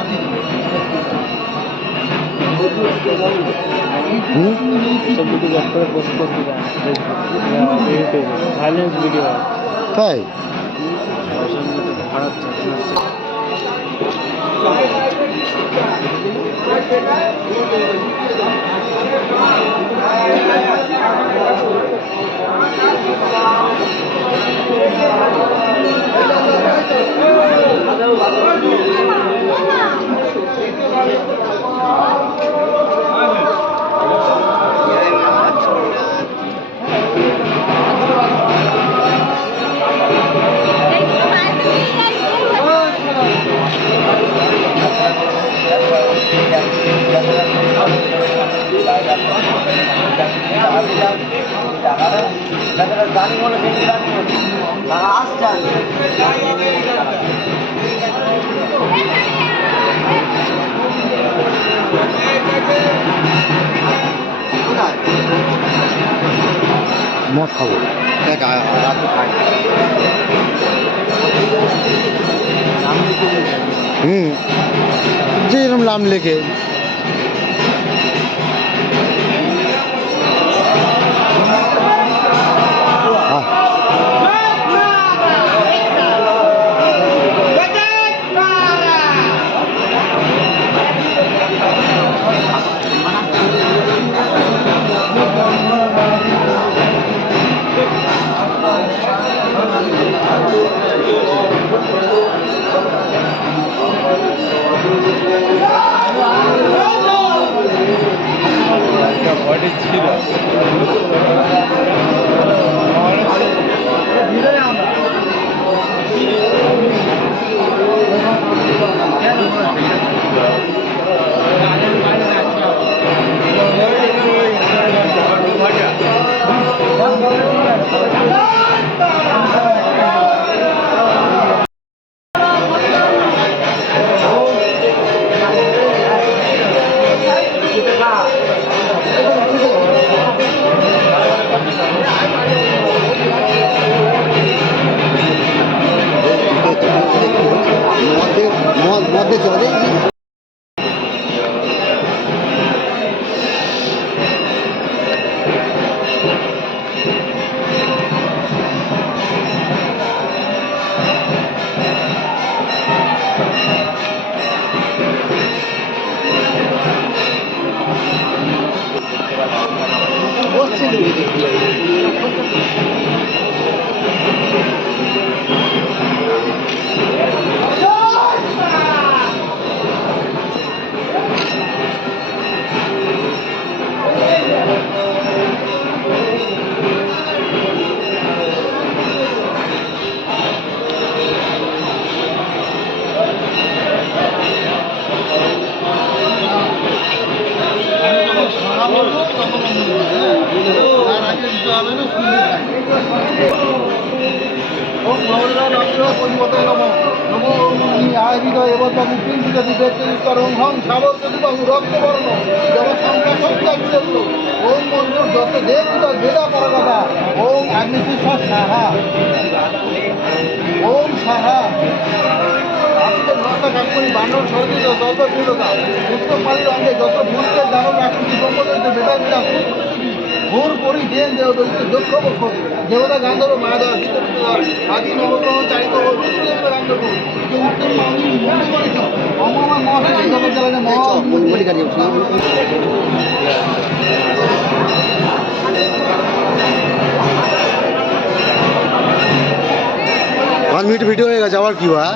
सब वीडियो করে পোস্ট করতে দেয় ইউটিউবে ভায়োলেন্স ভিডিও তাই মদ খাবো যেরকম নাম লেখে মধ্যে চলে বানর সর্দিত তত দৃঢ়তা উত্তর পালির অঙ্গে যত ভূতকে দানব আকৃতি সম্পর্কিত বেদান্তা ঘোর পরি দেন দেহ দরিদ্র দক্ষ পক্ষ দেবতা গান্ধর্ব মায়াদা শীতদার আদি নবগ্রহ চারিত রুদ্রদেবতা গান্ধর্ব যে উত্তম মানি মন্দির অমমা মহাশয় জগজ্জালনে মহামন্দির 5 মিনিট ভিডিও হয়ে গেছে আবার কি হয়